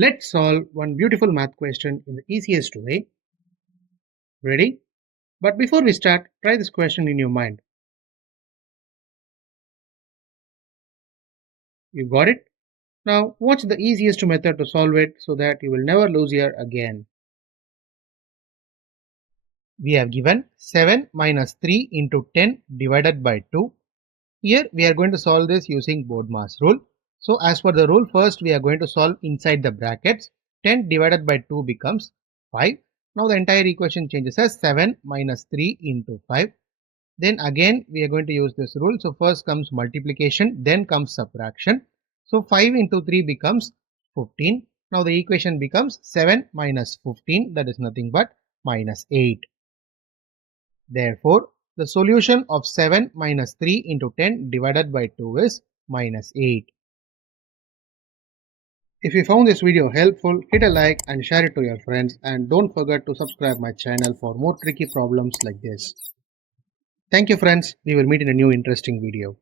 Let's solve one beautiful math question in the easiest way. Ready? But before we start, try this question in your mind. You got it? Now, what's the easiest method to solve it so that you will never lose here again? We have given 7 minus 3 into 10 divided by 2. Here we are going to solve this using BODMAS rule. So as per the rule, first we are going to solve inside the brackets. 10 divided by 2 becomes 5. Now the entire equation changes as 7 minus 3 into 5. Then again we are going to use this rule. So first comes multiplication, then comes subtraction. So 5 into 3 becomes 15. Now the equation becomes 7 minus 15, that is nothing but minus 8. Therefore, the solution of 7 minus 3 into 10 divided by 2 is minus 8. If you found this video helpful, hit a like and share it to your friends, and don't forget to subscribe my channel for more tricky problems like this. Thank you friends, we will meet in a new interesting video.